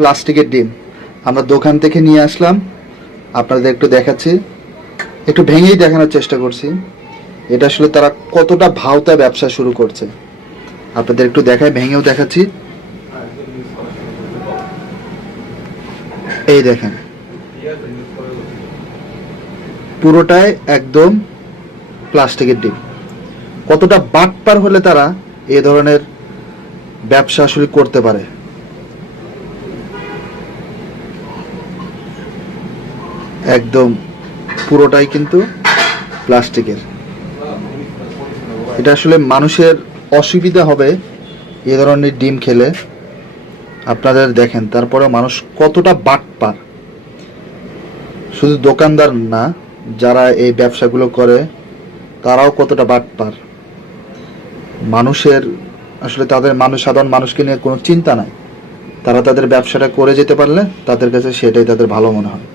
প্লাস্টিকের ডিম আমরা দোকান থেকে নিয়ে আসলাম, আপনাদের একটু দেখাচ্ছি, একটু ভেঙেই দেখানোর চেষ্টা করছি। এটা আসলে তারা কতটা ভাওতা ব্যবসা শুরু করছে আপনাদের একটু দেখায়, ভেঙেও দেখাচ্ছি। এই দেখেন, পুরোটাই একদম প্লাস্টিকের ডিম। কতটা বাটপার হলে তারা এ ধরনের ব্যবসা আসলে করতে পারে। একদম পুরোটাই কিন্তু প্লাস্টিকের। এটা আসলে মানুষের অসুবিধা হবে এ ধরনের ডিম খেলে। আপনাদের দেখেন, তারপরে মানুষ কতটা বাটপার। শুধু দোকানদার না, যারা এই ব্যবসাগুলো করে তারাও কতটা বাটপার। মানুষের আসলে সাধারণ মানুষকে নিয়ে কোনো চিন্তা নাই। তারা তাদের ব্যবসাটা করে যেতে পারলে তাদের কাছে সেটাই তাদের ভালো মনে হয়।